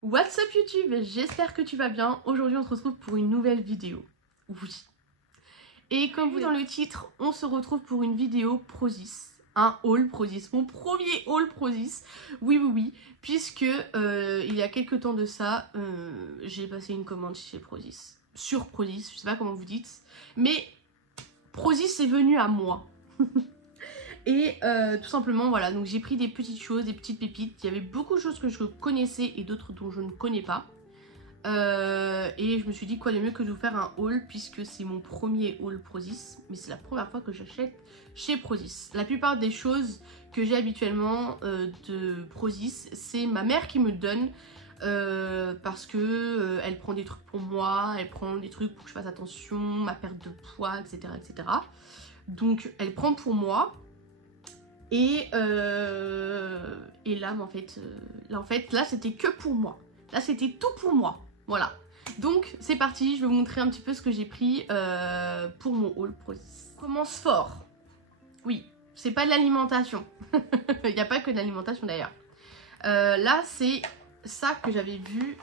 What's up YouTube, j'espère que tu vas bien. Aujourd'hui on se retrouve pour une nouvelle vidéo. Oui. Et comme vous dans le titre, on se retrouve pour une vidéo Prozis. Un haul Prozis, mon premier haul Prozis. Oui. Puisque il y a quelques temps de ça, j'ai passé une commande chez Prozis. Sur Prozis, je sais pas comment vous dites. Mais Prozis est venu à moi. Et tout simplement voilà, donc j'ai pris des petites choses, des petites pépites. Il y avait beaucoup de choses que je connaissais et d'autres dont je ne connais pas. Et je me suis dit quoi de mieux que de vous faire un haul puisque c'est mon premier haul Prozis. Mais c'est la première fois que j'achète chez Prozis. La plupart des choses que j'ai habituellement de Prozis, c'est ma mère qui me donne. Parce que elle prend des trucs pour moi, elle prend des trucs pour que je fasse attention, ma perte de poids, etc. Donc elle prend pour moi. Et là, là c'était que pour moi. Là, c'était tout pour moi. Voilà. Donc, c'est parti. Je vais vous montrer un petit peu ce que j'ai pris pour mon haul Prozis. On commence fort. Oui, c'est pas de l'alimentation. Il n'y a pas que de l'alimentation d'ailleurs. Là, c'est ça que j'avais vu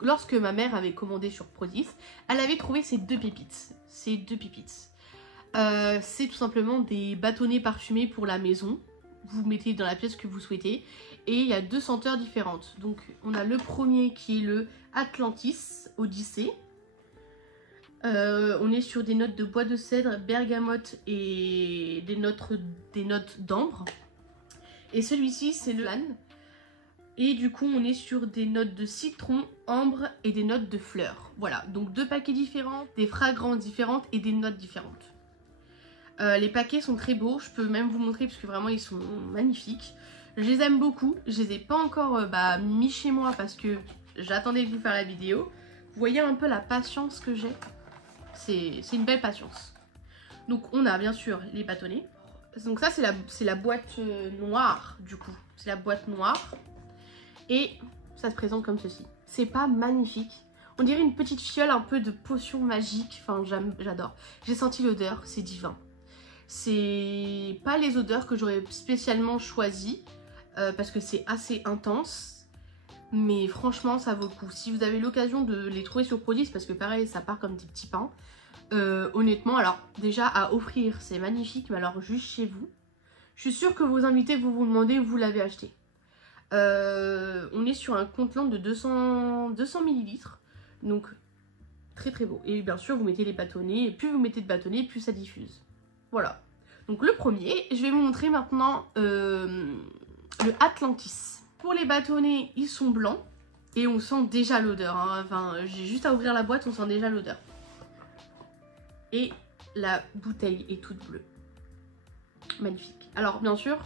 lorsque ma mère avait commandé sur Prozis. Elle avait trouvé ces deux pépites. C'est tout simplement des bâtonnets parfumés pour la maison. Vous mettez dans la pièce que vous souhaitez. Et il y a deux senteurs différentes. Donc on a le premier qui est le Atlantis Odyssée. On est sur des notes de bois de cèdre, bergamote et des notes d'ambre. Et celui-ci c'est le Lan. Et du coup on est sur des notes de citron, ambre et des notes de fleurs. Voilà, donc deux paquets différents, des fragrances différentes et des notes différentes. Les paquets sont très beaux, je peux même vous montrer parce que vraiment ils sont magnifiques. Je les aime beaucoup, je les ai pas encore mis chez moi parce que j'attendais de vous faire la vidéo. Vous voyez un peu la patience que j'ai, c'est une belle patience. Donc on a bien sûr les bâtonnets. Donc ça c'est la boîte noire du coup, c'est la boîte noire. Et ça se présente comme ceci. C'est pas magnifique? On dirait une petite fiole un peu de potion magique, enfin j'adore. J'ai senti l'odeur, c'est divin. C'est pas les odeurs que j'aurais spécialement choisies parce que c'est assez intense, mais franchement ça vaut le coup. Si vous avez l'occasion de les trouver sur Prozis, parce que pareil ça part comme des petits pains, honnêtement, alors déjà à offrir c'est magnifique, mais alors juste chez vous, je suis sûre que vos invités vous demandez où vous l'avez acheté. On est sur un contenant de 200 ml, donc très beau. Et bien sûr vous mettez les bâtonnets, et plus vous mettez de bâtonnets, plus ça diffuse. Voilà, donc le premier, je vais vous montrer maintenant le Atlantis. Pour les bâtonnets, ils sont blancs et on sent déjà l'odeur, hein. Enfin, j'ai juste à ouvrir la boîte, on sent déjà l'odeur. Et la bouteille est toute bleue. Magnifique. Alors bien sûr,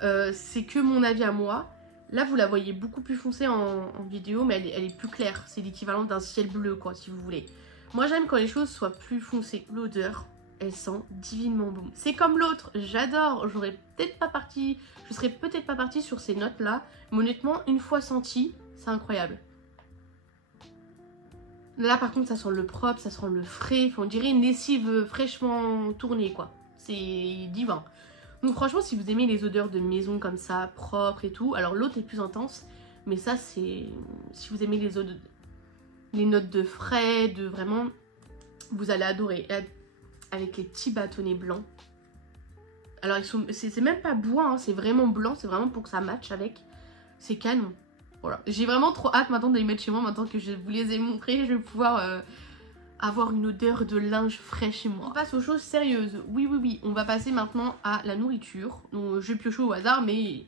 c'est que mon avis à moi. Là, vous la voyez beaucoup plus foncée en vidéo, mais elle est plus claire. C'est l'équivalent d'un ciel bleu, quoi, si vous voulez. Moi, j'aime quand les choses soient plus foncées. L'odeur, elle sent divinement bon. C'est comme l'autre, j'adore. Je serais peut-être pas partie sur ces notes-là. Mais honnêtement, une fois senti, c'est incroyable. Là, par contre, ça sent le propre, ça sent le frais. Enfin, on dirait une lessive fraîchement tournée, quoi. C'est divin. Donc franchement, si vous aimez les odeurs de maison comme ça, propres et tout, alors l'autre est plus intense, mais ça c'est... Si vous aimez les notes de frais, de vraiment, vous allez adorer. Avec les petits bâtonnets blancs. Alors c'est même pas bois, hein, c'est vraiment blanc, c'est vraiment pour que ça matche avec. C'est canon. Voilà. J'ai vraiment trop hâte maintenant de les mettre chez moi, maintenant que je vous les ai montrés, je vais pouvoir... avoir une odeur de linge frais chez moi. On passe aux choses sérieuses. Oui, on va passer maintenant à la nourriture. Donc, je vais piocher au hasard, mais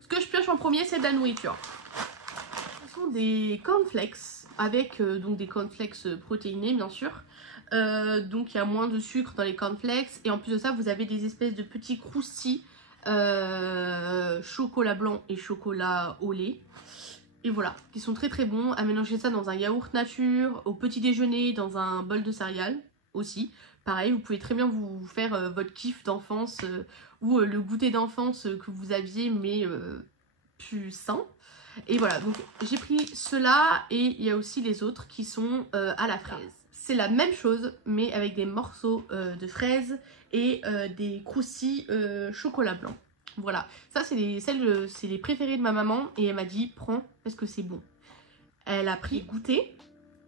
ce que je pioche en premier, c'est de la nourriture. Ce sont des cornflakes, avec donc des cornflakes protéinés, bien sûr. Donc, il y a moins de sucre dans les cornflakes. Et en plus de ça, vous avez des espèces de petits croustilles chocolat blanc et chocolat au lait. Et voilà, qui sont très bons. À mélanger ça dans un yaourt nature, au petit déjeuner, dans un bol de céréales aussi. Pareil, vous pouvez très bien vous faire votre kiff d'enfance ou le goûter d'enfance que vous aviez, mais plus sain. Et voilà, donc j'ai pris ceux-là et il y a aussi les autres qui sont à la fraise. C'est la même chose, mais avec des morceaux de fraises et des croustilles chocolat blanc. Voilà, ça c'est les préférés de ma maman et elle m'a dit prends parce que c'est bon. Elle a pris goûter.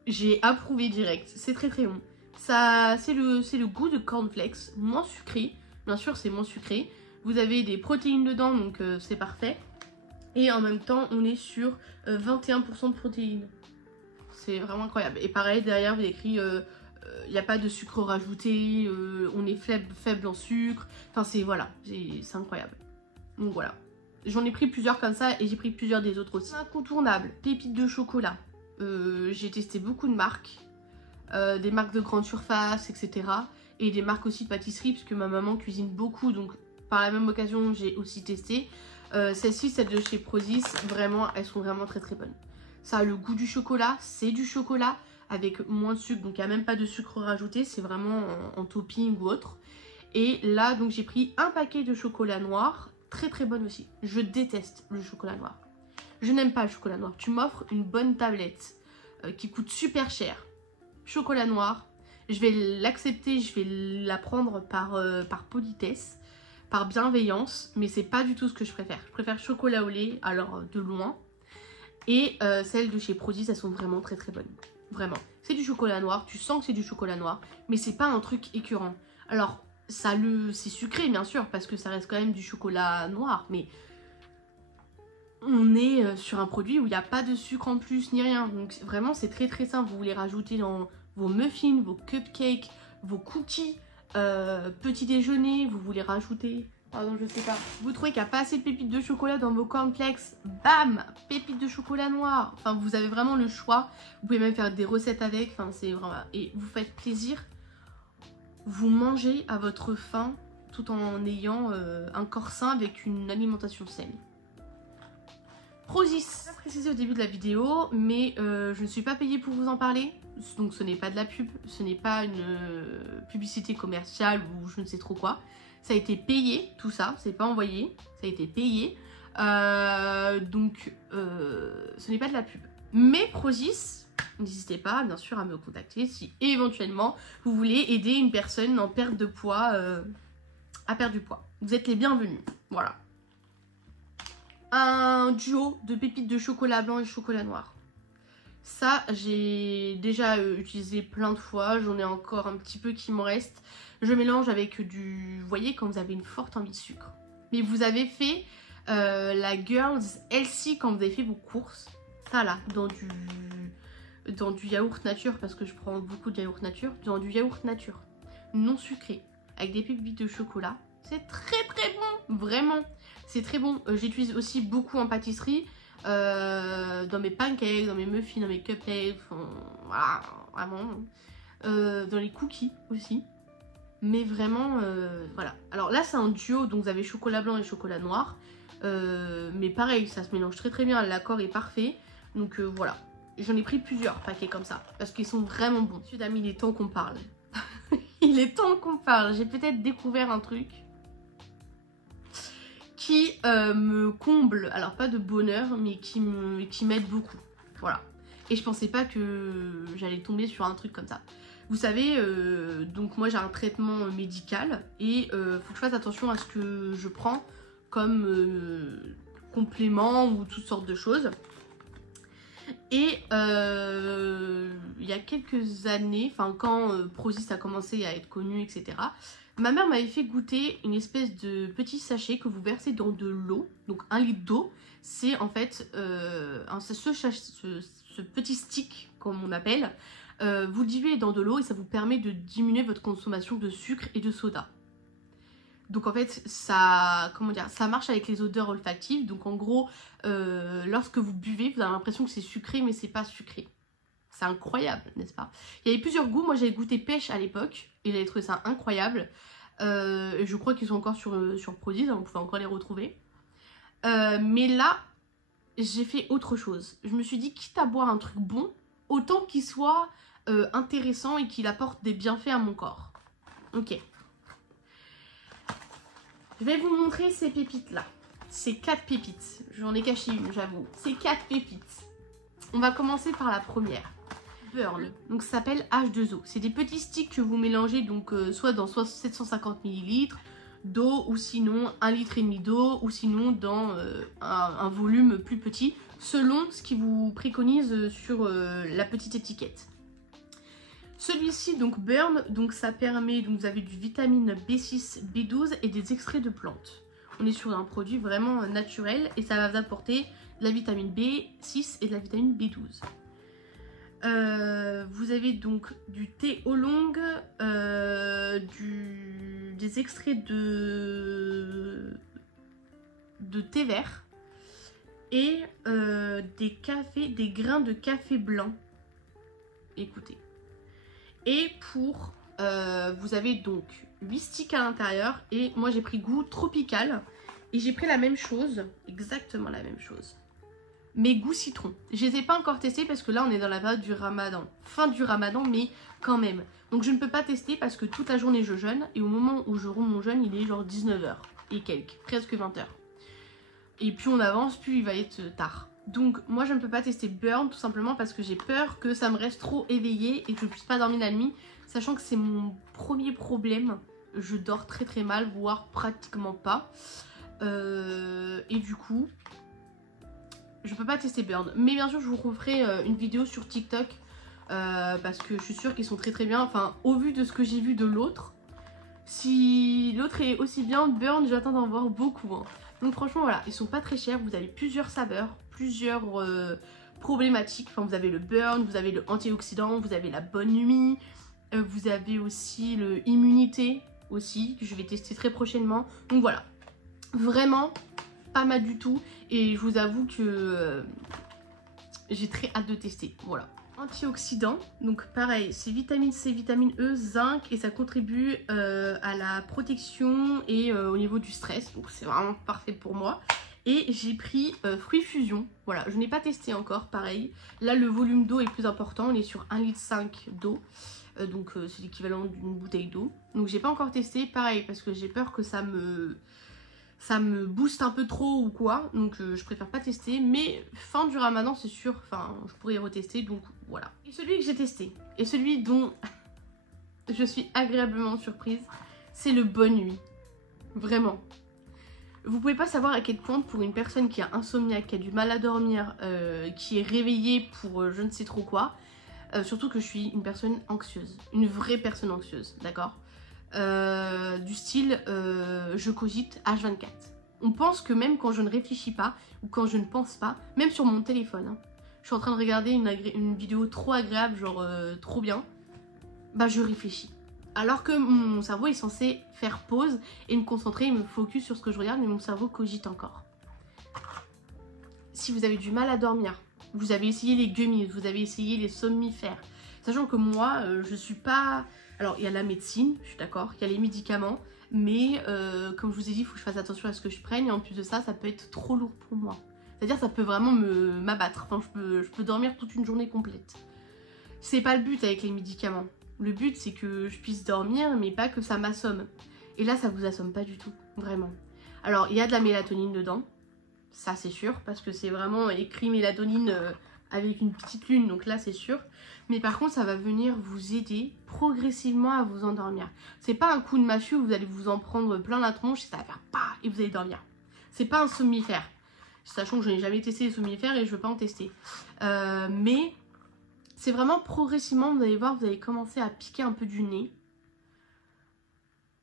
J'ai approuvé direct. C'est très très bon. Ça, c'est le goût de cornflakes, moins sucré. Bien sûr, c'est moins sucré. Vous avez des protéines dedans, donc c'est parfait. Et en même temps, on est sur 21% de protéines. C'est vraiment incroyable. Et pareil, derrière, vous écrit, il n'y a pas de sucre rajouté, on est faible en sucre. Enfin, voilà, c'est incroyable. Donc voilà. J'en ai pris plusieurs comme ça et j'ai pris plusieurs des autres aussi. Incontournable, pépites de chocolat. J'ai testé beaucoup de marques. Des marques de grande surface, etc. Et des marques aussi de pâtisserie, puisque ma maman cuisine beaucoup, donc par la même occasion, j'ai aussi testé. Celle-ci, celle de chez Prozis, vraiment, elles sont vraiment très très bonnes. Ça a le goût du chocolat, c'est du chocolat avec moins de sucre, donc il n'y a même pas de sucre rajouté, c'est vraiment en topping ou autre. Et là, donc j'ai pris un paquet de chocolat noir, très très bonne aussi. Je déteste le chocolat noir. Je n'aime pas le chocolat noir. Tu m'offres une bonne tablette qui coûte super cher. Chocolat noir, je vais l'accepter, je vais la prendre par politesse, par bienveillance, mais c'est pas du tout ce que je préfère. Je préfère chocolat au lait, alors de loin. Et celles de chez Prozis, elles sont vraiment très très bonnes. Vraiment. C'est du chocolat noir, tu sens que c'est du chocolat noir, mais c'est pas un truc écœurant. Alors, c'est sucré bien sûr, parce que ça reste quand même du chocolat noir, mais on est sur un produit où il n'y a pas de sucre en plus ni rien. Donc vraiment, c'est très très simple. Vous voulez rajouter dans vos muffins, vos cupcakes, vos cookies, petit déjeuner, vous voulez rajouter... Pardon, je sais pas. Vous trouvez qu'il n'y a pas assez de pépites de chocolat dans vos cornflakes, bam, pépites de chocolat noir. Enfin, vous avez vraiment le choix. Vous pouvez même faire des recettes avec. Enfin, c'est vraiment... Et vous faites plaisir. Vous mangez à votre faim tout en ayant un corps sain avec une alimentation saine. Prozis, je l'ai précisé au début de la vidéo, mais je ne suis pas payée pour vous en parler. Donc ce n'est pas de la pub, ce n'est pas une publicité commerciale ou je ne sais trop quoi. Ça a été payé, tout ça, c'est pas envoyé, ça a été payé. Donc ce n'est pas de la pub. Mais Prozis, n'hésitez pas bien sûr à me contacter si éventuellement vous voulez aider une personne en perte de poids à perdre du poids. Vous êtes les bienvenus, voilà. Un duo de pépites de chocolat blanc et chocolat noir. Ça, j'ai déjà utilisé plein de fois. J'en ai encore un petit peu qui m'en reste. Je mélange avec du... Vous voyez, quand vous avez une forte envie de sucre. Mais vous avez fait la Girls Healthy quand vous avez fait vos courses. Ça là, dans du yaourt nature, parce que je prends beaucoup de yaourt nature. Dans du yaourt nature, non sucré, avec des pépites de chocolat. C'est très très bon, vraiment. C'est très bon. J'utilise aussi beaucoup en pâtisserie. Dans mes pancakes, dans mes muffins, dans mes cupcakes, voilà, vraiment. Dans les cookies aussi. Mais vraiment, voilà. Alors là, c'est un duo, donc vous avez chocolat blanc et chocolat noir. Mais pareil, ça se mélange très très bien, l'accord est parfait. Donc voilà. J'en ai pris plusieurs paquets comme ça, parce qu'ils sont vraiment bons. Monsieur Dami, il est temps qu'on parle. Il est temps qu'on parle. J'ai peut-être découvert un truc qui me comble, alors pas de bonheur, mais qui m'aide beaucoup. Voilà. Et je pensais pas que j'allais tomber sur un truc comme ça. Vous savez, donc moi j'ai un traitement médical et faut que je fasse attention à ce que je prends comme complément ou toutes sortes de choses. Et il y a quelques années, enfin quand Prozis a commencé à être connu, etc., ma mère m'avait fait goûter une espèce de petit sachet que vous versez dans de l'eau, donc 1 litre d'eau. C'est en fait ce petit stick, comme on appelle, vous le diluez dans de l'eau et ça vous permet de diminuer votre consommation de sucre et de soda. Donc en fait, ça, comment dire, ça marche avec les odeurs olfactives. Donc en gros, lorsque vous buvez, vous avez l'impression que c'est sucré, mais c'est pas sucré. C'est incroyable, n'est-ce pas? Il y avait plusieurs goûts. Moi, j'avais goûté pêche à l'époque et j'avais trouvé ça incroyable. Je crois qu'ils sont encore sur Prozis, hein, vous pouvez encore les retrouver. Mais là, j'ai fait autre chose. Je me suis dit, quitte à boire un truc bon, autant qu'il soit intéressant et qu'il apporte des bienfaits à mon corps. Ok. Je vais vous montrer ces pépites-là. Ces 4 pépites. J'en ai caché une, j'avoue. Ces 4 pépites. On va commencer par la première. Burn. Donc ça s'appelle H2O. C'est des petits sticks que vous mélangez donc soit dans 750 ml d'eau ou sinon 1,5 litre d'eau ou sinon dans un volume plus petit. selon ce qu'ils vous préconisent sur la petite étiquette. Celui-ci, donc Burn, donc ça permet, donc vous avez du vitamine B6, B12 et des extraits de plantes. On est sur un produit vraiment naturel et ça va vous apporter de la vitamine B6 et de la vitamine B12. Vous avez donc du thé oolong, des extraits de thé vert et des grains de café blanc. Écoutez. Et pour, vous avez donc 8 sticks à l'intérieur et moi j'ai pris goût tropical et j'ai pris la même chose, exactement la même chose. Mais goût citron. Je les ai pas encore testés parce que là on est dans la période du ramadan. Fin du ramadan mais quand même. Donc je ne peux pas tester parce que toute la journée je jeûne et au moment où je romps mon jeûne il est genre 19 h et quelques, presque 20 h. Et plus on avance plus il va être tard. Donc moi je ne peux pas tester Burn tout simplement parce que j'ai peur que ça me reste trop éveillé et que je ne puisse pas dormir la nuit. Sachant que c'est mon premier problème. Je dors très très mal, voire pratiquement pas. Et du coup, je peux pas tester Burn. Mais bien sûr je vous referai une vidéo sur TikTok. Parce que je suis sûre qu'ils sont très très bien. Enfin au vu de ce que j'ai vu de l'autre. Si l'autre est aussi bien, Burn j'attends d'en voir beaucoup hein. Donc franchement voilà, ils sont pas très chers, vous avez plusieurs saveurs, plusieurs problématiques. Enfin vous avez le burn, vous avez le antioxydant, vous avez la bonne nuit, vous avez aussi le immunité aussi, que je vais tester très prochainement. Donc voilà, vraiment pas mal du tout et je vous avoue que j'ai très hâte de tester, voilà. Antioxydants, donc pareil, c'est vitamine C, vitamine E, zinc et ça contribue à la protection et au niveau du stress, donc c'est vraiment parfait pour moi. Et j'ai pris fruits fusion, voilà, je n'ai pas testé encore, pareil. Là le volume d'eau est plus important, on est sur 1,5 litre d'eau, donc c'est l'équivalent d'une bouteille d'eau. Donc j'ai pas encore testé, pareil, parce que j'ai peur que ça me booste un peu trop ou quoi, donc je préfère pas tester. Mais fin du ramadan c'est sûr, enfin je pourrais y retester, donc voilà. Et celui que j'ai testé, et celui dont je suis agréablement surprise, c'est le Bonne Nuit. Vraiment. Vous pouvez pas savoir à quel point pour une personne qui a insomniaque, qui a du mal à dormir, qui est réveillée pour je ne sais trop quoi, surtout que je suis une personne anxieuse, une vraie personne anxieuse, d'accord ? Du style je cogite H24. On pense que même quand je ne réfléchis pas ou quand je ne pense pas, même sur mon téléphone, hein, je suis en train de regarder une vidéo trop agréable, genre trop bien, bah je réfléchis. Alors que mon cerveau est censé faire pause et me concentrer, me focus sur ce que je regarde, mais mon cerveau cogite encore. Si vous avez du mal à dormir, vous avez essayé les gummies, vous avez essayé les somnifères, sachant que moi je suis pas... Alors il y a la médecine, je suis d'accord, il y a les médicaments, mais comme je vous ai dit, il faut que je fasse attention à ce que je prenne et en plus de ça, ça peut être trop lourd pour moi. C'est-à-dire ça peut vraiment m'abattre, enfin je peux dormir toute une journée complète. C'est pas le but avec les médicaments. Le but c'est que je puisse dormir mais pas que ça m'assomme. Et là ça vous assomme pas du tout, vraiment. Alors il y a de la mélatonine dedans, ça c'est sûr, parce que c'est vraiment écrit mélatonine avec une petite lune, donc là c'est sûr. Mais par contre ça va venir vous aider progressivement à vous endormir. C'est pas un coup de massue où vous allez vous en prendre plein la tronche et ça va faire pas et vous allez dormir. C'est pas un somnifère. Sachant que je n'ai jamais testé les somnifères et je veux pas en tester. Mais c'est vraiment progressivement, vous allez voir, vous allez commencer à piquer un peu du nez.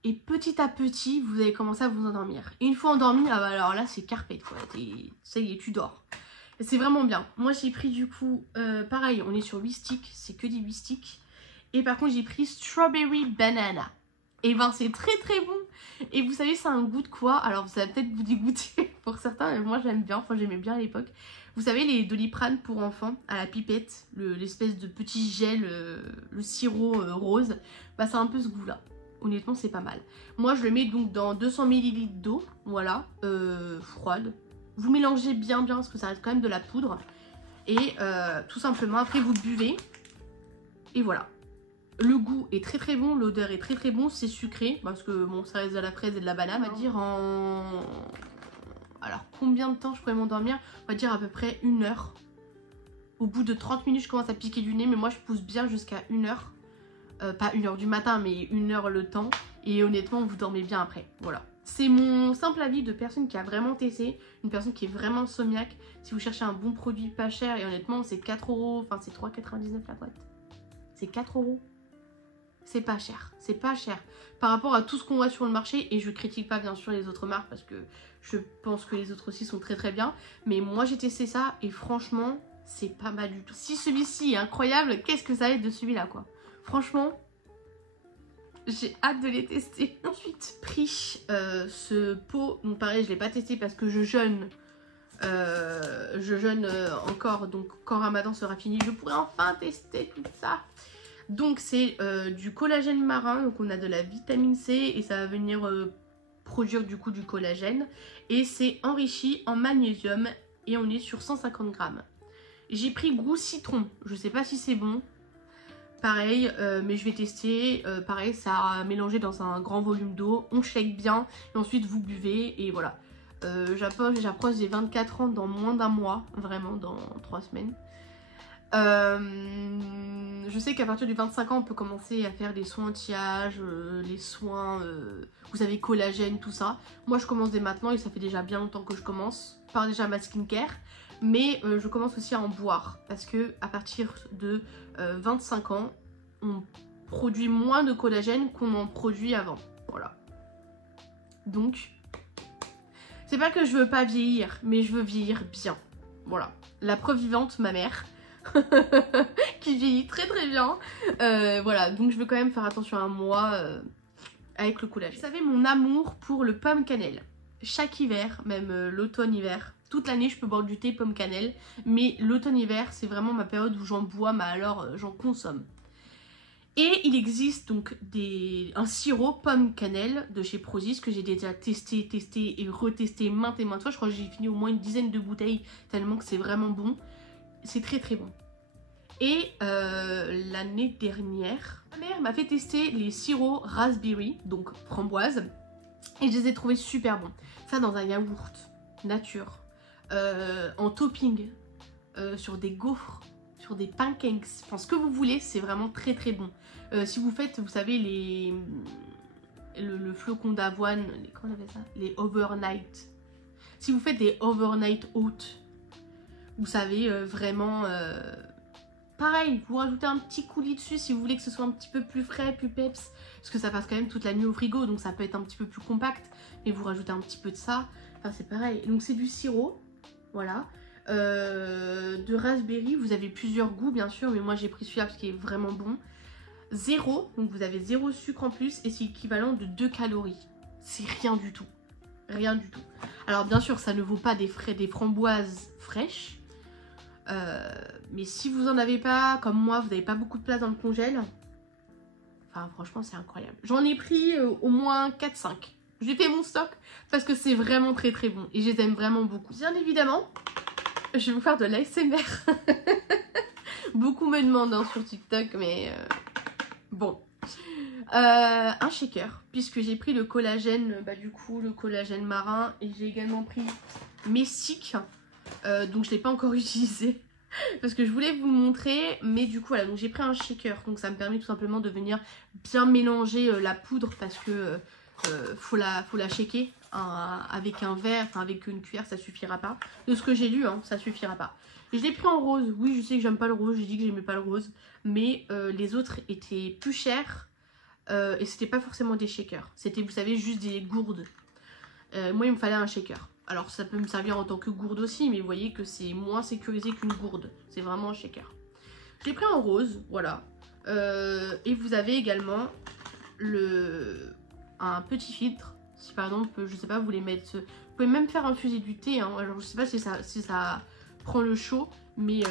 Et petit à petit, vous allez commencer à vous endormir. Et une fois endormi, ah bah alors là c'est carpette quoi. Ça y est, tu dors. C'est vraiment bien. Moi j'ai pris du coup, pareil, on est sur 8 sticks, c'est que des 8 sticks. Et par contre j'ai pris Strawberry Banana. Et ben c'est très très bon. Et vous savez c'est un goût de quoi? Alors ça va peut-être vous dégoûter pour certains, mais moi j'aime bien, enfin j'aimais bien à l'époque. Vous savez les Doliprane pour enfants à la pipette, l'espèce de petit gel, le sirop rose. Bah c'est un peu ce goût là. Honnêtement c'est pas mal. Moi je le mets donc dans 200 ml d'eau, voilà, froide. Vous mélangez bien parce que ça reste quand même de la poudre. Et tout simplement après vous le buvez. Et voilà. Le goût est très très bon, l'odeur est très très bon, c'est sucré. Parce que bon ça reste de la fraise et de la banane. On va dire en... Alors combien de temps je pourrais m'endormir? On va dire à peu près 1 heure. Au bout de 30 minutes je commence à piquer du nez. Mais moi je pousse bien jusqu'à 1 heure. Pas 1 heure du matin mais 1 heure le temps. Et honnêtement vous dormez bien après. Voilà. C'est mon simple avis de personne qui a vraiment testé, une personne qui est vraiment insomniaque. Si vous cherchez un bon produit pas cher, et honnêtement c'est 4 €, enfin c'est 3,99 la boîte. C'est 4 €. C'est pas cher, c'est pas cher. Par rapport à tout ce qu'on voit sur le marché, et je critique pas bien sûr les autres marques parce que je pense que les autres aussi sont très très bien. Mais moi j'ai testé ça et franchement, c'est pas mal du tout. Si celui-ci est incroyable, qu'est-ce que ça va être de celui-là quoi. Franchement, j'ai hâte de les tester. Ensuite, pris ce pot. Donc pareil, je l'ai pas testé parce que je jeûne. Encore, donc quand Ramadan sera fini, je pourrai enfin tester tout ça. Donc c'est du collagène marin, donc on a de la vitamine C et ça va venir produire du coup du collagène. Et c'est enrichi en magnésium et on est sur 150 grammes. J'ai pris goût citron, je sais pas si c'est bon. Pareil, mais je vais tester. Pareil, ça a mélangé dans un grand volume d'eau. On shake bien et ensuite vous buvez et voilà. J'approche des 24 ans dans moins d'un mois, vraiment dans 3 semaines. Je sais qu'à partir du 25 ans, on peut commencer à faire des soins anti-âge, les soins, vous savez, collagène, tout ça. Moi, je commence dès maintenant et ça fait déjà bien longtemps que je commence. Par déjà ma skincare. Mais je commence aussi à en boire parce que à partir de 25 ans, on produit moins de collagène qu'on en produit avant. Voilà. Donc, c'est pas que je veux pas vieillir, mais je veux vieillir bien. Voilà. La preuve vivante, ma mère, qui vieillit très très bien. Voilà, donc je veux quand même faire attention à moi avec le collagène. Vous savez, mon amour pour le pomme cannelle. Chaque hiver, même l'automne-hiver, toute l'année je peux boire du thé pomme cannelle, mais l'automne-hiver c'est vraiment ma période où j'en bois, mais alors j'en consomme. Et il existe donc un sirop pomme cannelle de chez Prozis que j'ai déjà testé et retesté maintes et maintes fois. Je crois que j'ai fini au moins une dizaine de bouteilles tellement que c'est vraiment bon. C'est très très bon. Et l'année dernière, ma mère m'a fait tester les sirops raspberry, donc framboise, et je les ai trouvés super bons. Ça dans un yaourt nature, en topping, sur des gaufres, sur des pancakes, enfin ce que vous voulez, c'est vraiment très très bon. Si vous faites, vous savez, le flocon d'avoine, comment on appelle ça, les overnight. Si vous faites des overnight oats, vous savez, vraiment, pareil, vous rajoutez un petit coulis dessus si vous voulez que ce soit un petit peu plus frais, plus peps, parce que ça passe quand même toute la nuit au frigo, donc ça peut être un petit peu plus compact, mais vous rajoutez un petit peu de ça, enfin c'est pareil. Donc c'est du sirop, voilà, de raspberry, vous avez plusieurs goûts bien sûr, mais moi j'ai pris celui-là parce qu'il est vraiment bon. Zéro, donc vous avez 0 sucre en plus et c'est équivalent de 2 calories. C'est rien du tout. Rien du tout. Alors bien sûr ça ne vaut pas des framboises fraîches. Mais si vous en avez pas, comme moi, vous n'avez pas beaucoup de place dans le congèle. Enfin franchement c'est incroyable. J'en ai pris au moins 4-5. J'ai fait mon stock parce que c'est vraiment très très bon. Et je les aime vraiment beaucoup. Bien évidemment, je vais vous faire de l'ASMR. Beaucoup me demandent hein, sur TikTok mais... Bon, un shaker, puisque j'ai pris le collagène, du coup le collagène marin, et j'ai également pris Messic, donc je l'ai pas encore utilisé, parce que je voulais vous le montrer, mais du coup voilà, donc j'ai pris un shaker, donc ça me permet tout simplement de venir bien mélanger la poudre, parce que faut la shaker avec un verre, enfin avec une cuillère, ça suffira pas, de ce que j'ai lu, hein, ça suffira pas. Je l'ai pris en rose, oui je sais que j'aime pas le rose, j'ai dit que j'aimais pas le rose, mais les autres étaient plus chers et c'était pas forcément des shakers, c'était vous savez juste des gourdes. Moi il me fallait un shaker, alors ça peut me servir en tant que gourde aussi, mais vous voyez que c'est moins sécurisé qu'une gourde, c'est vraiment un shaker. Je l'ai pris en rose, voilà, et vous avez également un petit filtre, si par exemple je sais pas vous voulez mettre, vous pouvez même faire infuser du thé, hein. Alors je sais pas si ça prend le chaud, mais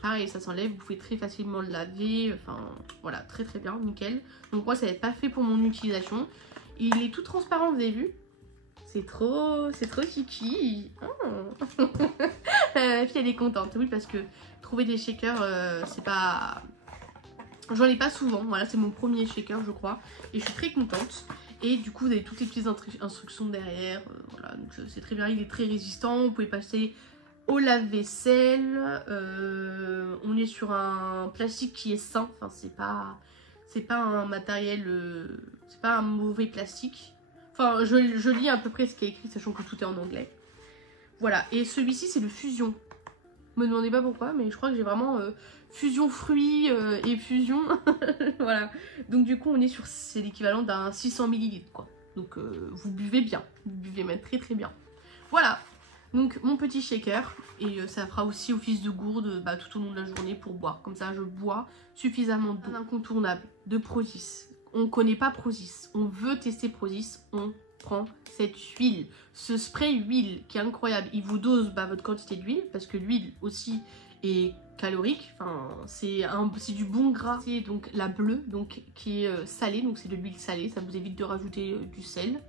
pareil ça s'enlève, vous pouvez très facilement le laver, enfin voilà, très très bien, nickel. Donc moi ça n'est pas fait pour mon utilisation, il est tout transparent, vous avez vu, c'est trop kiki. Oh. La fille elle est contente, oui, parce que trouver des shakers c'est pas, j'en ai pas souvent, voilà, c'est mon premier shaker je crois, et je suis très contente. Et du coup vous avez toutes les petites instructions derrière, voilà, donc c'est très bien, il est très résistant, vous pouvez passer au lave-vaisselle, on est sur un plastique qui est sain, enfin c'est pas un matériel, c'est pas un mauvais plastique, Enfin, je lis à peu près ce qui est écrit, sachant que tout est en anglais. Voilà, et celui-ci, c'est le Fusion. Me demandez pas pourquoi, mais je crois que j'ai vraiment fusion fruits et fusion. Voilà. Donc du coup, on est sur, c'est l'équivalent d'un 600 ml quoi. Donc vous buvez bien, vous buvez même très très bien. Voilà. Donc mon petit shaker, et ça fera aussi office de gourde tout au long de la journée pour boire. Comme ça, je bois suffisamment d'eau. Un incontournable de Prozis. On ne connaît pas Prozis, on veut tester Prozis, on prend cette huile, ce spray huile qui est incroyable. Il vous dose votre quantité d'huile parce que l'huile aussi est calorique, enfin c'est du bon gras. C'est donc la bleue donc qui est salée, donc c'est de l'huile salée, ça vous évite de rajouter du sel.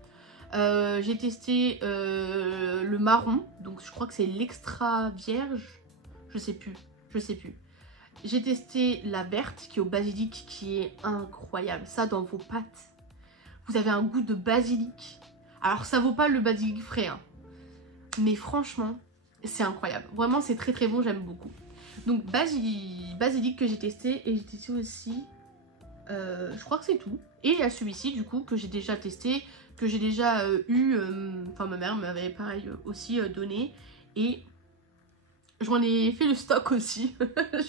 J'ai testé le marron, donc je crois que c'est l'extra vierge, je sais plus. J'ai testé la verte qui est au basilic qui est incroyable, ça dans vos pâtes. Vous avez un goût de basilic. Alors ça vaut pas le basilic frais, hein. Mais franchement, c'est incroyable. Vraiment, c'est très très bon, j'aime beaucoup. Donc basilic que j'ai testé, et j'ai testé aussi, je crois que c'est tout. Et il y a celui-ci du coup que j'ai déjà testé, que j'ai déjà eu, enfin ma mère m'avait pareil aussi donné. Et j'en ai fait le stock aussi.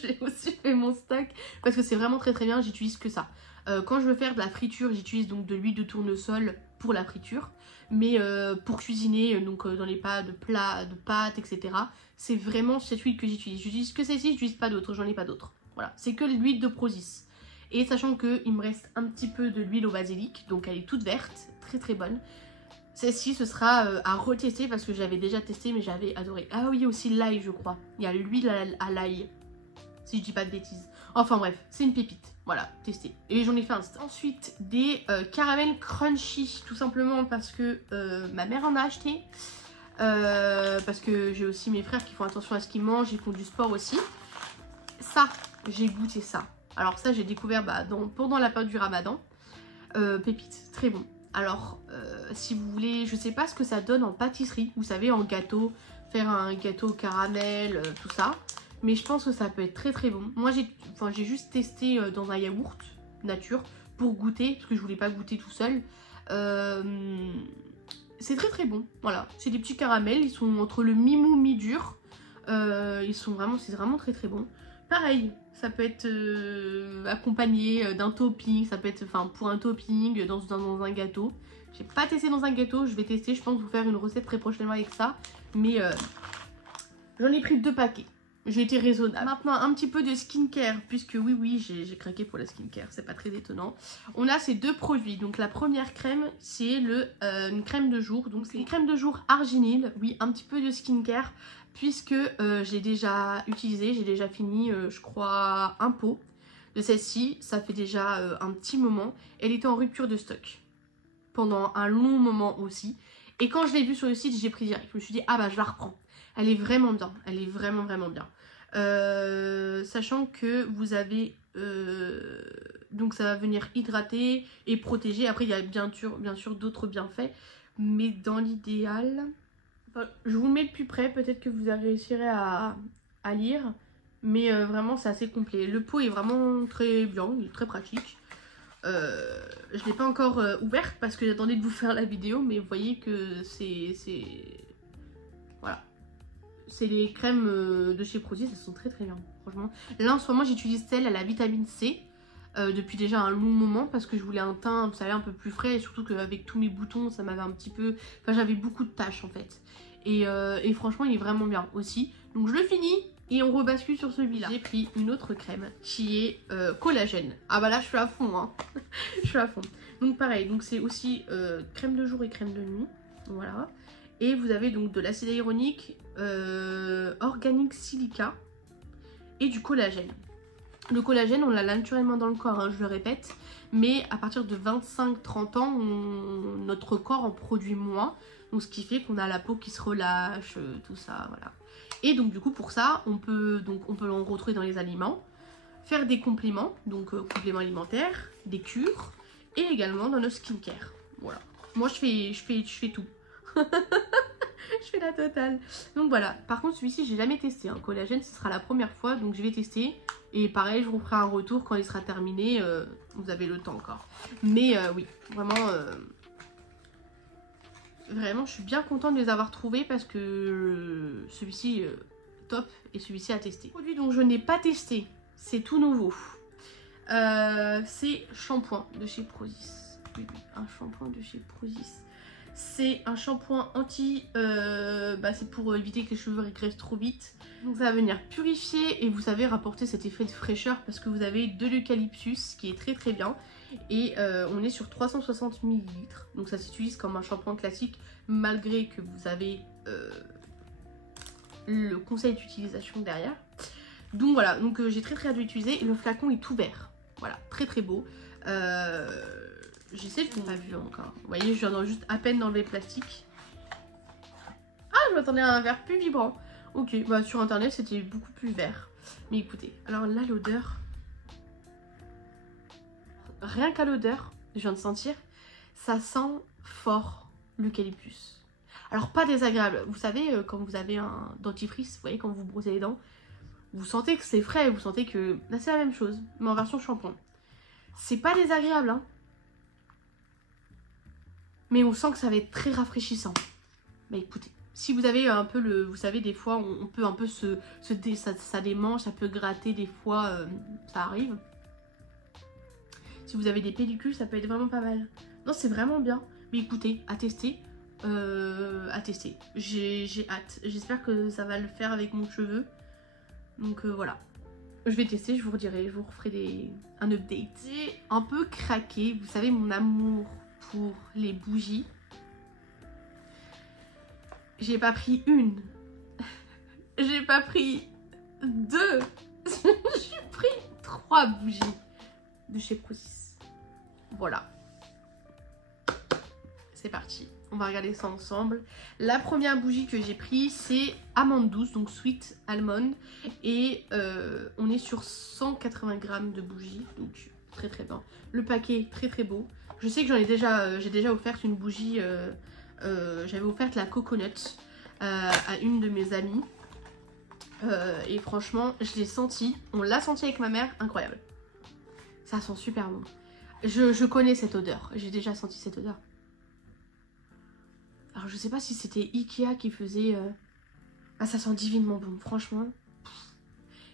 J'ai aussi fait mon stock parce que c'est vraiment très très bien, j'utilise que ça. Quand je veux faire de la friture, j'utilise donc de l'huile de tournesol pour la friture. Mais pour cuisiner, donc dans les plats, de pâtes, etc. C'est vraiment cette huile que j'utilise. J'utilise que celle-ci, j'utilise pas d'autres, j'en ai pas d'autres. Voilà, c'est que l'huile de Prozis. Et sachant qu'il me reste un petit peu de l'huile au basilic, donc elle est toute verte, très très bonne. Celle-ci, ce sera à retester parce que j'avais déjà testé mais j'avais adoré. Ah oui, aussi l'ail je crois. Il y a l'huile à l'ail, si je dis pas de bêtises. Enfin bref, c'est une pépite. Voilà, testé. Et j'en ai fait un stand. Ensuite, des caramels crunchy, tout simplement parce que ma mère en a acheté. Parce que j'ai aussi mes frères qui font attention à ce qu'ils mangent, ils font du sport aussi. Ça, j'ai goûté ça. Alors ça, j'ai découvert pendant la période du ramadan. Pépite, très bon. Alors, si vous voulez, je sais pas ce que ça donne en pâtisserie, vous savez, en gâteau, faire un gâteau caramel, tout ça. Mais je pense que ça peut être très très bon. Moi, j'ai juste testé dans un yaourt nature pour goûter, parce que je voulais pas goûter tout seul. C'est très très bon, voilà. C'est des petits caramels, ils sont entre le mi-mou, mi-dur. C'est vraiment très très bon. Pareil, ça peut être accompagné d'un topping, ça peut être pour un topping dans un gâteau. J'ai pas testé dans un gâteau, je vais tester, je pense vous faire une recette très prochainement avec ça. Mais j'en ai pris 2 paquets. J'ai été raisonnable. Maintenant, un petit peu de skincare, puisque oui, j'ai craqué pour la skincare, c'est pas très étonnant. On a ces 2 produits. Donc la première crème, c'est une crème de jour. Donc c'est une crème de jour arginine. Oui, un petit peu de skincare, puisque j'ai déjà utilisé, j'ai déjà fini, je crois, un pot de celle-ci. Ça fait déjà un petit moment. Elle était en rupture de stock pendant un long moment aussi. Et quand je l'ai vue sur le site, j'ai pris direct. Je me suis dit, ah bah je la reprends. Elle est vraiment bien, elle est vraiment bien. Sachant que vous avez, donc ça va venir hydrater et protéger. Après il y a bien sûr d'autres bienfaits. Mais dans l'idéal, je vous le mets de plus près, peut-être que vous réussirez à lire. Mais vraiment c'est assez complet. Le pot est vraiment très bien, il est très pratique. Je ne l'ai pas encore ouverte parce que j'attendais de vous faire la vidéo. Mais vous voyez que voilà. C'est les crèmes de chez Prozis, elles sont très très bien, franchement. Là en ce moment j'utilise celle à la vitamine C depuis déjà un long moment parce que je voulais un teint, vous savez, un peu plus frais. Et surtout qu'avec tous mes boutons, ça m'avait un petit peu... Enfin, j'avais beaucoup de taches en fait. Et franchement, il est vraiment bien aussi. Donc je le finis et on rebascule sur celui-là. J'ai pris une autre crème qui est collagène. Ah bah là, je suis à fond, hein. Je suis à fond. Donc pareil, donc c'est aussi crème de jour et crème de nuit. Voilà. Et vous avez donc de l'acide hyaluronique, organique silica et du collagène. Le collagène, on l'a naturellement dans le corps, hein, je le répète. Mais à partir de 25-30 ans, notre corps en produit moins. Donc ce qui fait qu'on a la peau qui se relâche, tout ça, voilà. Et donc du coup pour ça, on peut en retrouver dans les aliments. Faire des compléments, donc compléments alimentaires, des cures. Et également dans nos skincare. Voilà. Moi je fais tout. Je fais la totale. Donc voilà. Par contre celui-ci j'ai jamais testé. Hein. Collagène ce sera la première fois. Donc je vais tester. Et pareil je vous ferai un retour quand il sera terminé. Vous avez le temps encore. Mais oui. Vraiment Vraiment, je suis bien contente de les avoir trouvés parce que celui-ci, top, et celui-ci à tester. Produit dont je n'ai pas testé, c'est tout nouveau. C'est shampoing de chez Prozis. Oui, un shampoing de chez Prozis. C'est un shampoing anti... c'est pour éviter que les cheveux régressent trop vite. Donc ça va venir purifier et vous savez rapporter cet effet de fraîcheur parce que vous avez de l'eucalyptus qui est très très bien. Et on est sur 360 ml. Donc ça s'utilise comme un shampoing classique malgré que vous avez le conseil d'utilisation derrière. Donc voilà, donc j'ai très très hâte de l'utiliser. Le flacon est tout vert. Voilà, très très beau. J'essaie de vous pas vu encore. Vous voyez, je viens de juste à peine d'enlever le plastique. Ah, je m'attendais à un vert plus vibrant. Ok, bah sur internet c'était beaucoup plus vert. Mais écoutez, alors là l'odeur. Rien qu'à l'odeur, je viens de sentir, ça sent fort l'eucalyptus. Alors pas désagréable. Vous savez, quand vous avez un dentifrice, vous voyez, quand vous brossez les dents, vous sentez que c'est frais, vous sentez que là c'est la même chose, mais en version shampoing. C'est pas désagréable, hein. Mais on sent que ça va être très rafraîchissant. Bah écoutez, si vous avez un peu le... Vous savez, des fois, on peut un peu ça démange, ça peut gratter des fois, ça arrive. Si vous avez des pellicules, ça peut être vraiment pas mal. Non, c'est vraiment bien. Mais écoutez, à tester. J'ai hâte. J'espère que ça va le faire avec mon cheveu. Donc voilà. Je vais tester, je vous redirai, je vous referai un update. J'ai un peu craqué, vous savez mon amour pour les bougies. J'ai pas pris une. J'ai pas pris deux. J'ai pris 3 bougies de chez Prozis. Voilà. C'est parti. On va regarder ça ensemble. La première bougie que j'ai prise, c'est amande douce, donc sweet almond. Et on est sur 180 grammes de bougies, donc très très bien. Le paquet très très beau. Je sais que j'ai déjà offert une bougie. J'avais offert la coconut à une de mes amies. Et franchement, je l'ai senti. On l'a senti avec ma mère, incroyable. Ça sent super bon. Je connais cette odeur. J'ai déjà senti cette odeur. Alors je sais pas si c'était Ikea qui faisait... Ah, ça sent divinement bon, franchement.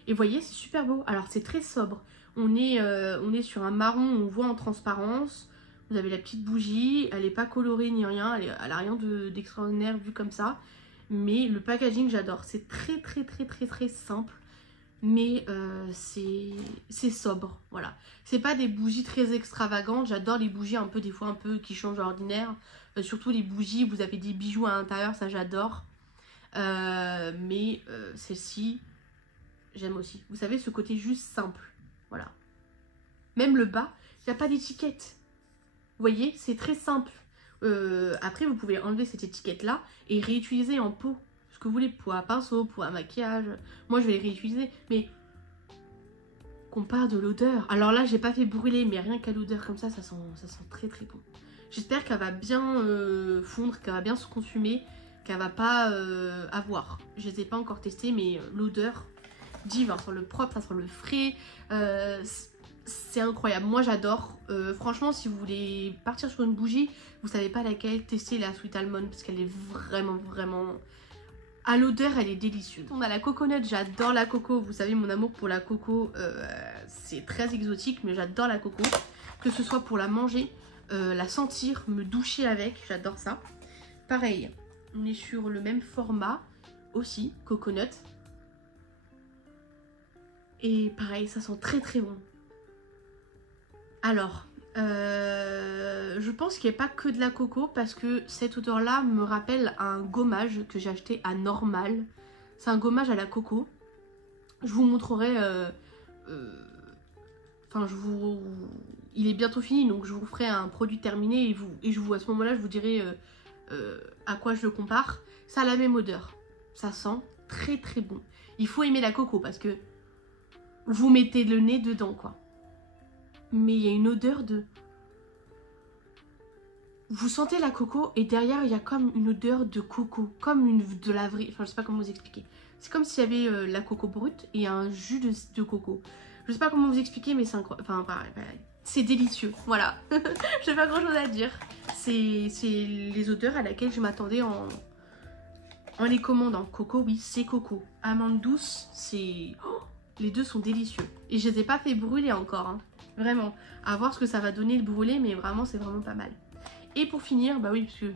Et vous voyez, c'est super beau. Alors c'est très sobre. On est sur un marron, on voit en transparence. Vous avez la petite bougie. Elle n'est pas colorée ni rien. Elle a rien d'extraordinaire vu comme ça. Mais le packaging, j'adore. C'est très très très très très simple. Mais c'est sobre, voilà. C'est pas des bougies très extravagantes. J'adore les bougies un peu, des fois un peu qui changent d'ordinaire. Surtout les bougies, vous avez des bijoux à l'intérieur, ça j'adore. Mais celle-ci, j'aime aussi. Vous savez, ce côté juste simple, voilà. Même le bas, il n'y a pas d'étiquette. Vous voyez, c'est très simple. Après, vous pouvez enlever cette étiquette-là et réutiliser en pot. Que vous voulez, pour un pinceau, pour un maquillage. Moi je vais les réutiliser, mais qu'on parle de l'odeur. Alors là j'ai pas fait brûler, mais rien qu'à l'odeur comme ça sent très très bon. J'espère qu'elle va bien fondre, qu'elle va bien se consumer, qu'elle va pas avoir. Je les ai pas encore testées, mais l'odeur div, ça sent le propre, ça sent le frais. C'est incroyable, moi j'adore. Franchement, si vous voulez partir sur une bougie, vous savez pas laquelle, testez la Sweet Almond parce qu'elle est vraiment à l'odeur, elle est délicieuse. On a la coconut, j'adore la coco. Vous savez, mon amour pour la coco, c'est très exotique, mais j'adore la coco. Que ce soit pour la manger, la sentir, me doucher avec, j'adore ça. Pareil, on est sur le même format aussi, coconut. Et pareil, ça sent très très bon. Alors, je pense qu'il n'y a pas que de la coco parce que cette odeur là me rappelle un gommage que j'ai acheté à Normal. C'est un gommage à la coco. Je vous montrerai, il est bientôt fini, donc je vous ferai un produit terminé et à ce moment là je vous dirai à quoi je le compare. Ça a la même odeur, ça sent très très bon. Il faut aimer la coco parce que vous mettez le nez dedans quoi. Mais il y a une odeur de... Vous sentez la coco et derrière il y a comme une odeur de coco. Comme de la vraie... Enfin je sais pas comment vous expliquer. C'est comme s'il y avait la coco brute et un jus de coco. Je sais pas comment vous expliquer mais c'est incroyable. Enfin pareil. c'est délicieux, voilà. J'ai pas grand chose à dire. C'est les odeurs à laquelle je m'attendais en les commandant. Coco, oui, c'est coco. Amande douce, c'est... Oh, les deux sont délicieux. Et je les ai pas fait brûler encore, hein. Vraiment. À voir ce que ça va donner de brûler, mais vraiment, c'est vraiment pas mal. Et pour finir, bah oui, parce que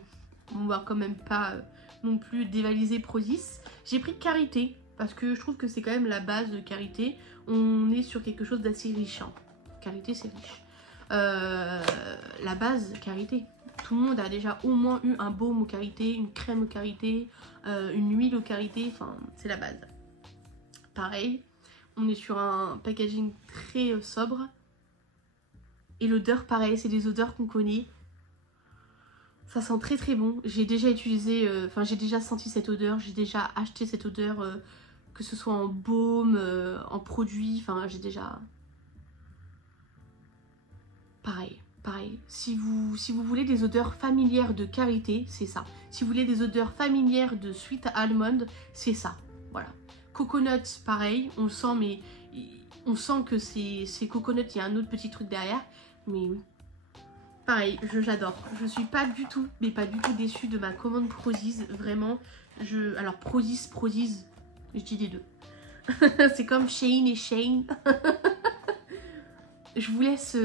on va quand même pas non plus dévaliser Prozis. J'ai pris Karité, parce que je trouve que c'est quand même la base de Karité. On est sur quelque chose d'assez riche, hein. Karité, c'est riche. La base, Karité. Tout le monde a déjà au moins eu un baume au Karité, une crème au Karité, une huile au Karité, enfin, c'est la base. Pareil, on est sur un packaging très sobre. Et l'odeur, pareil, c'est des odeurs qu'on connaît. Ça sent très très bon. J'ai déjà utilisé, enfin j'ai déjà senti cette odeur, j'ai déjà acheté cette odeur, que ce soit en baume, en produit, enfin j'ai déjà... Pareil. Si vous voulez des odeurs familières de Karité, c'est ça. Si vous voulez des odeurs familières de Sweet Almond, c'est ça. Voilà. Coconut, pareil, on le sent, mais on sent que c'est coconut, il y a un autre petit truc derrière. Mais oui. Pareil, j'adore. Je suis pas du tout, mais pas du tout déçue de ma commande Prozis. Vraiment, alors Prozis, je dis les deux. C'est comme Shein et Shane. Je vous laisse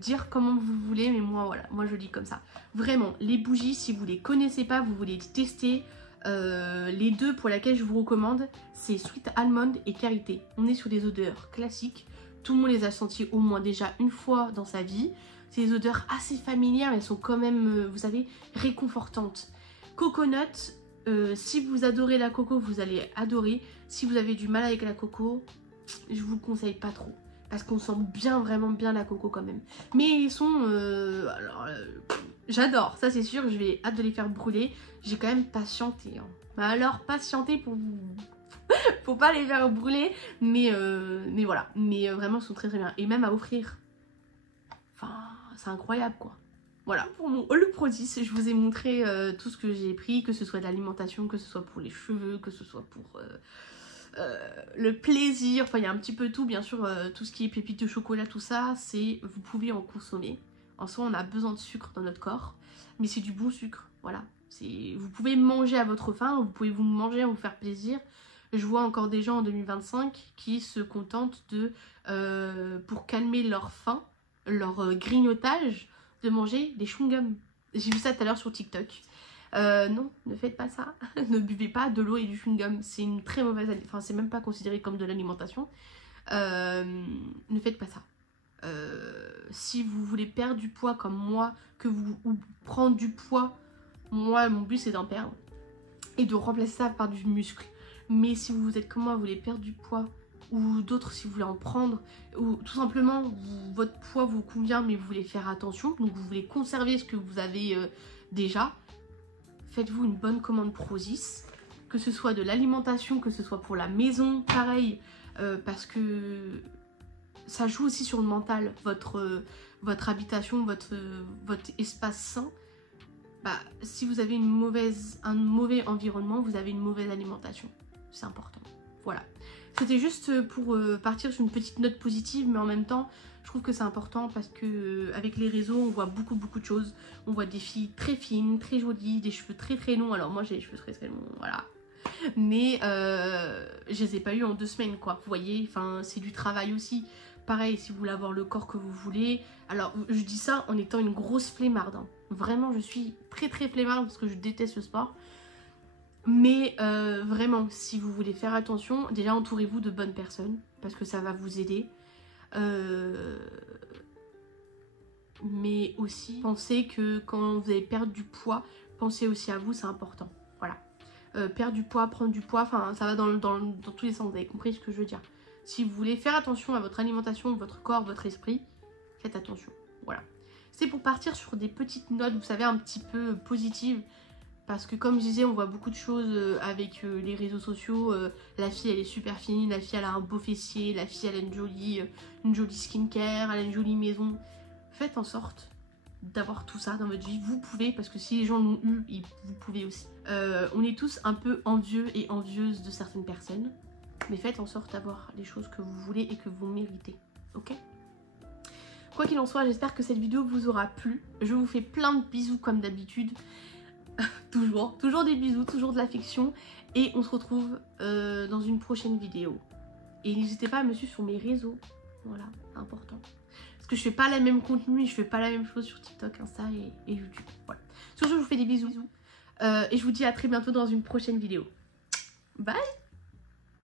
dire comment vous voulez, mais moi, voilà, moi je dis comme ça. Vraiment, les bougies, si vous les connaissez pas, vous voulez les tester, les deux pour lesquels je vous recommande, c'est Sweet Almond et Karité. On est sur des odeurs classiques. Tout le monde les a senties au moins déjà une fois dans sa vie. C'est des odeurs assez familières, mais elles sont quand même, vous savez, réconfortantes. Coconut, si vous adorez la coco, vous allez adorer. Si vous avez du mal avec la coco, je vous le conseille pas trop. Parce qu'on sent bien, vraiment bien la coco quand même. Mais ils sont... j'adore, ça c'est sûr, je vais hâte de les faire brûler. J'ai quand même patienté. Hein. Bah alors, patienter pour vous... pour pas les faire brûler. Mais voilà. Mais vraiment, ils sont très très bien. Et même à offrir. Enfin, c'est incroyable quoi. Voilà, pour mon haul Prozis, je vous ai montré tout ce que j'ai pris, que ce soit de l'alimentation, que ce soit pour les cheveux, que ce soit pour... le plaisir, enfin il y a un petit peu tout, bien sûr, tout ce qui est pépites de chocolat, tout ça, c'est vous pouvez en consommer. En soi, on a besoin de sucre dans notre corps, mais c'est du bon sucre, voilà. Vous pouvez manger à votre faim, vous pouvez vous manger, vous faire plaisir. Je vois encore des gens en 2025 qui se contentent de, pour calmer leur faim, leur grignotage, de manger des chewing-gums. J'ai vu ça tout à l'heure sur TikTok. Non, ne faites pas ça. Ne buvez pas de l'eau et du chewing-gum. C'est une très mauvaise... Enfin, c'est même pas considéré comme de l'alimentation. Ne faites pas ça. Si vous voulez perdre du poids comme moi, ou prendre du poids, moi, mon but c'est d'en perdre. Et de remplacer ça par du muscle. Mais si vous êtes comme moi, vous voulez perdre du poids, ou d'autres si vous voulez en prendre, ou tout simplement, votre poids vous convient, mais vous voulez faire attention, donc vous voulez conserver ce que vous avez déjà, faites-vous une bonne commande Prozis, que ce soit de l'alimentation, que ce soit pour la maison, pareil, parce que ça joue aussi sur le mental, votre habitation, votre espace sain. Bah, si vous avez un mauvais environnement, vous avez une mauvaise alimentation. C'est important. Voilà. C'était juste pour partir sur une petite note positive, mais en même temps, je trouve que c'est important parce que avec les réseaux, on voit beaucoup de choses. On voit des filles très fines, très jolies, des cheveux très très longs. Alors moi, j'ai les cheveux très très longs, voilà. Mais je les ai pas eu en 2 semaines, quoi. Vous voyez, enfin, c'est du travail aussi. Pareil, si vous voulez avoir le corps que vous voulez. Alors, je dis ça en étant une grosse flemmarde. Hein. Vraiment, je suis très très flemmarde parce que je déteste le sport. Mais vraiment, si vous voulez faire attention, déjà entourez-vous de bonnes personnes. Parce que ça va vous aider. Mais aussi, pensez que quand vous allez perdre du poids, pensez aussi à vous, c'est important. Voilà. Perdre du poids, prendre du poids, enfin, ça va dans tous les sens. Vous avez compris ce que je veux dire. Si vous voulez faire attention à votre alimentation, votre corps, votre esprit, faites attention. Voilà. C'est pour partir sur des petites notes, vous savez, un petit peu positives. Parce que comme je disais, on voit beaucoup de choses avec les réseaux sociaux. La fille, elle est super fine, la fille, elle a un beau fessier, la fille, elle a une jolie skincare, elle a une jolie maison. Faites en sorte d'avoir tout ça dans votre vie. Vous pouvez, parce que si les gens l'ont eu, vous pouvez aussi. On est tous un peu envieux et envieuses de certaines personnes. Mais faites en sorte d'avoir les choses que vous voulez et que vous méritez. Ok ? Quoi qu'il en soit, j'espère que cette vidéo vous aura plu. Je vous fais plein de bisous comme d'habitude. toujours des bisous, toujours de l'affection. Et on se retrouve dans une prochaine vidéo. Et n'hésitez pas à me suivre sur mes réseaux. Voilà, c'est important. Parce que je fais pas la même contenu, je fais pas la même chose sur TikTok, Insta et YouTube. Voilà. Sur ce, je vous fais des bisous. Et je vous dis à très bientôt dans une prochaine vidéo. Bye!